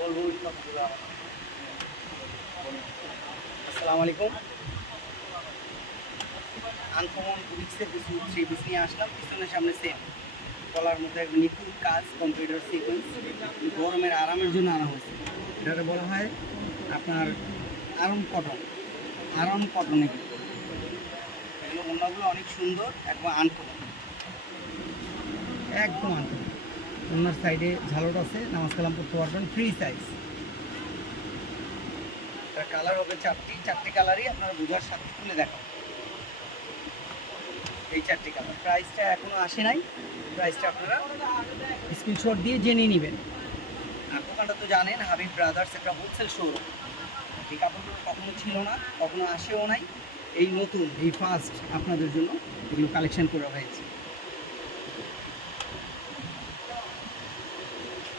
বলবো ওই কথাগুলো আসসালামু আলাইকুম। আনকমন বুটিক্সের কিছু থ্রি পিস নিয়ে আসলাম, পিছনের সামনে সেম, গলার মধ্যে নিখুঁত কাজ, কম্পিউটার সিকোয়েন্স, গরমের আরামের জন্য আনা হয়েছে। এটাকে বলা হয় আপনার আরং কটন, আরং কটনে। এগুলো অন্যগুলো অনেক সুন্দর, একদম আনকমন, একদম আনকমন। অন্যার সাইডে ঝালট আছে, নামাজ কালাম পড়তে পারবেন, ফ্রি সাইজ। এটার কালার হবে চারটি কালারই আপনারা বোঝার সাথে তুলে দেখাবো। এই চারটি কালার, প্রাইসটা এখনো আসে নাই, প্রাইসটা আপনারা স্ক্রিনশট দিয়ে জেনে নেবেন। আর দোকানটা তো জানেন, হাবিব ব্রাদার্স একটা হোলসেল শোরুম। এই কাপড়গুলো কখনো ছিল না, কখনো আসেও নাই, এই নতুন, এই ফার্স্ট আপনাদের জন্য এগুলো কালেকশন করা হয়েছে।